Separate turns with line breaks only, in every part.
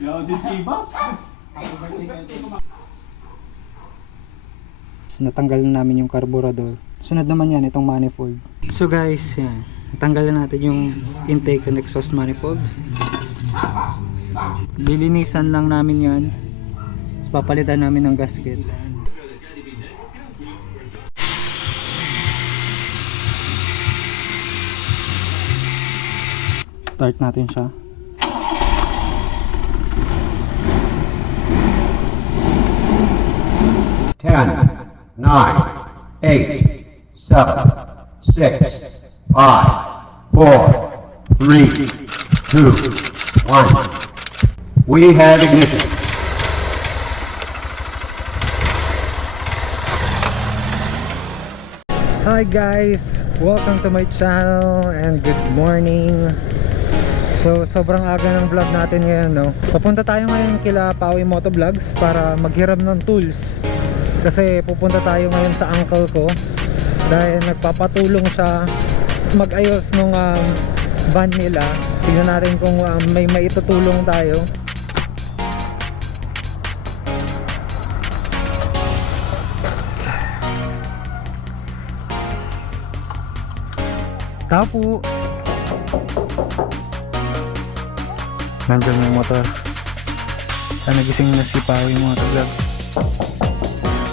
Yan si Chivas.
natanggal na namin yung carburetor. Sunod naman yan, itong manifold. So guys, yan. Natanggal na natin yung intake and exhaust manifold. Lilinisan lang namin yan. Papalitan namin ng gasket. Start natin siya.
Ten, nine, eight, seven, six, five, four, three, two, one. We have ignition.
Hi guys! Welcome to my channel and good morning! So sobrang aga ng vlog natin ngayon no. Papunta tayo ngayon kila Pawi Moto Vlogs para maghiram ng tools. Kasi pupunta tayo ngayon sa uncle ko dahil nagpapatulong siya mag-ayos nung um, van nila. Tingnan natin kung um, may maitutulong tayo. Tapo! Nandyan yung motor. Sana nagising na si Pawi Moto Vlog.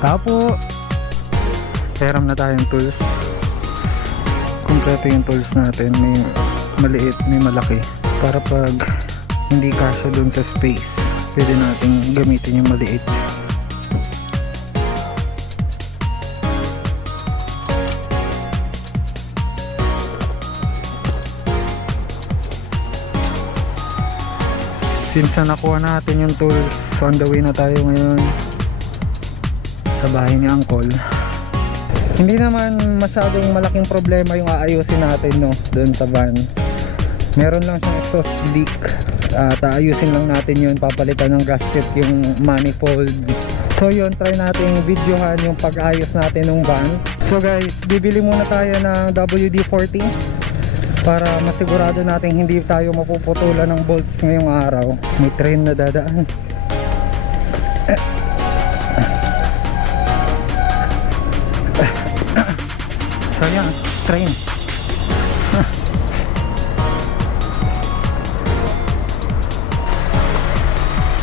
Tapo! Peram na tayong tools. Kompleto yung tools natin. May maliit, may malaki. Para pag hindi kasya dun sa space, pwede natin gamitin yung maliit. Since na nakuha natin yung tools, on the way na tayo ngayon sa bahay ni Uncle. Hindi naman masyadong malaking problema yung aayusin natin no, doon sa van. Meron lang siyang exhaust leak. At aayusin lang natin yun, papalitan ng gasket yung manifold. So yun, try natin videohan yung pag-ayos natin ng van. So guys, bibili muna tayo ng WD-40 para masigurado natin hindi tayo mapuputulan ng bolts ngayong araw. May train na dadaan. Yan, train.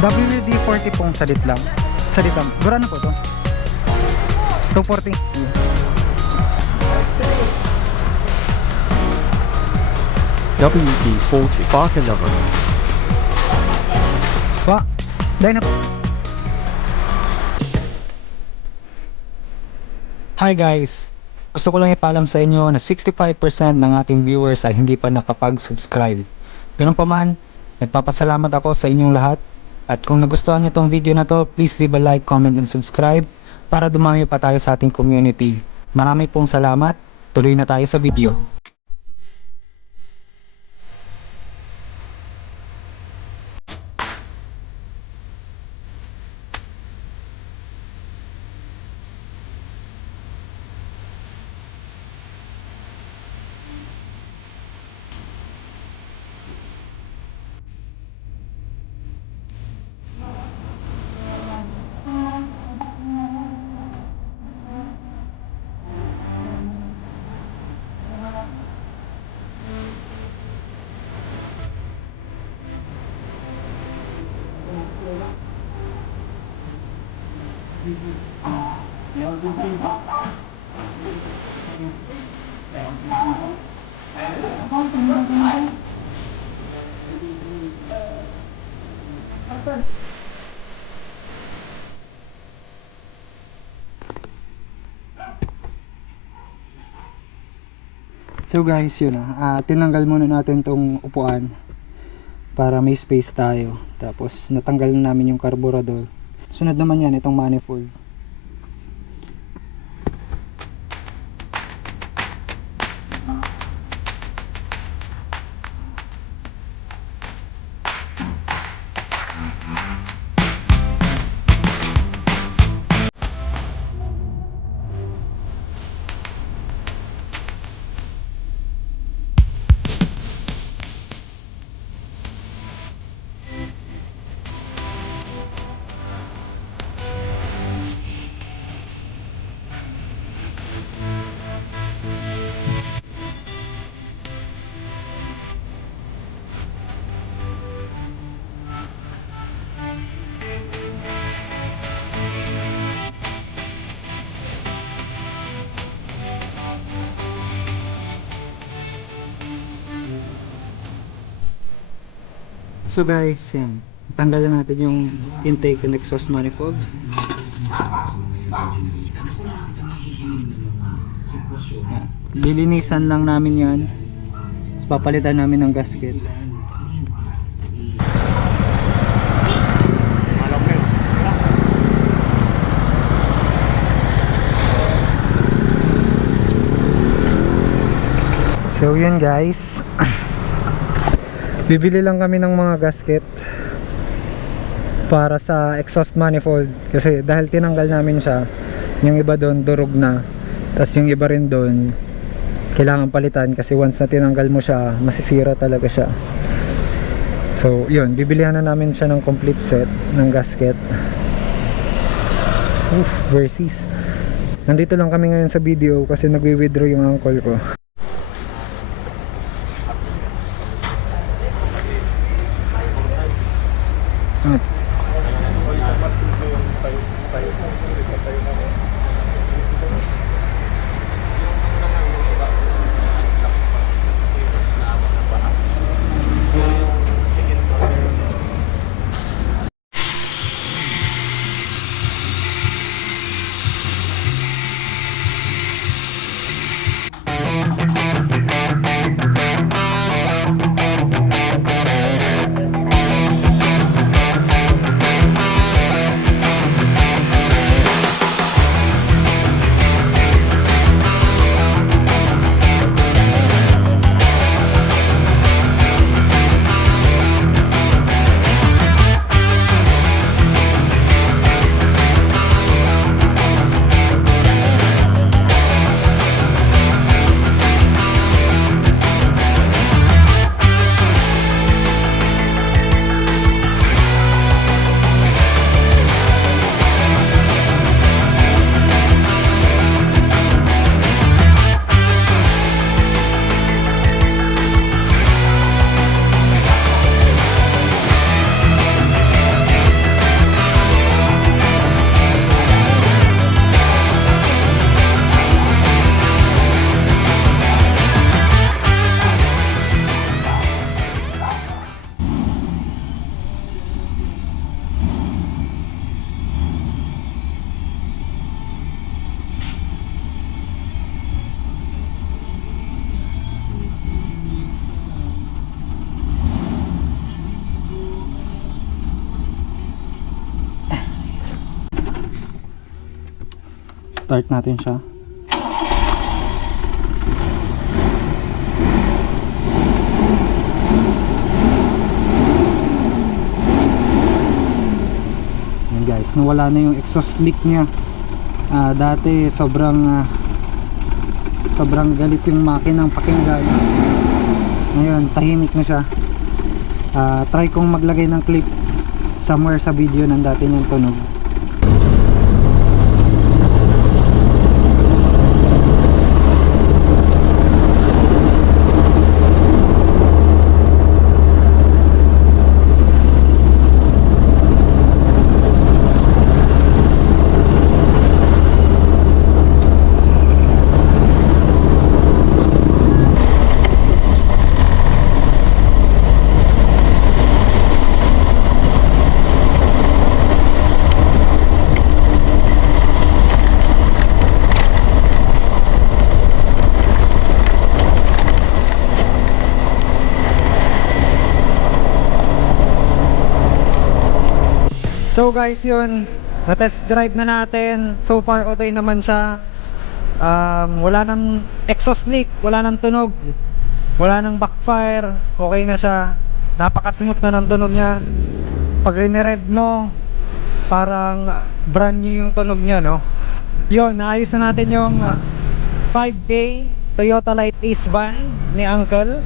WD-40 pong salit lang. Salit lang. Gura na po to. 240.
WD-40 Barker number.
Pa, dahil na po. Hi guys! Gusto ko lang ipaalam sa inyo na 65% ng ating viewers ay hindi pa nakapag-subscribe. Ganun pa man, nagpapasalamat ako sa inyong lahat. At kung nagustuhan niyo tong video na to, please leave a like, comment, and subscribe para dumami pa tayo sa ating community. Marami pong salamat. Tuloy na tayo sa video. So guys, yun na. Ah, tinanggal muna natin tong upuan para may space tayo. Tapos natanggal na namin yung carburetor. Sunod naman yan, itong manifold. So guys, yan. Tanggalan natin yung intake and exhaust manifold. Yan. Lilinisan lang namin yan. Papalitan namin ng gasket. So yun guys. Bibili lang kami ng mga gasket para sa exhaust manifold. Kasi dahil tinanggal namin siya yung iba doon durog na. Tapos yung iba rin doon kailangan palitan kasi once na tinanggal mo siya masisira talaga siya. So yun bibilihan na namin siya ng complete set ng gasket. Oof, Versys nandito lang kami ngayon sa video kasi nagwi-withdraw yung uncle ko start natin siya Yan guys, nawala na yung exhaust leak niya. Ah, dati sobrang ah, sobrang galit yung makinang pakinggan. Ngayon, tahimik na siya. Ah, try kong maglagay ng clip somewhere sa video ng dati niyang tunog. So guys yun. Na-test drive na natin. So far okay naman siya. Um, Wala nang exhaust leak. Wala nang tunog. Wala nang backfire. Okay na siya. Napaka-smooth na ng tunog niya. Pag red mo Parang brand new yung tunog niya no? Yun naayos na natin yung uh, 5K Toyota Light Ace van ni Uncle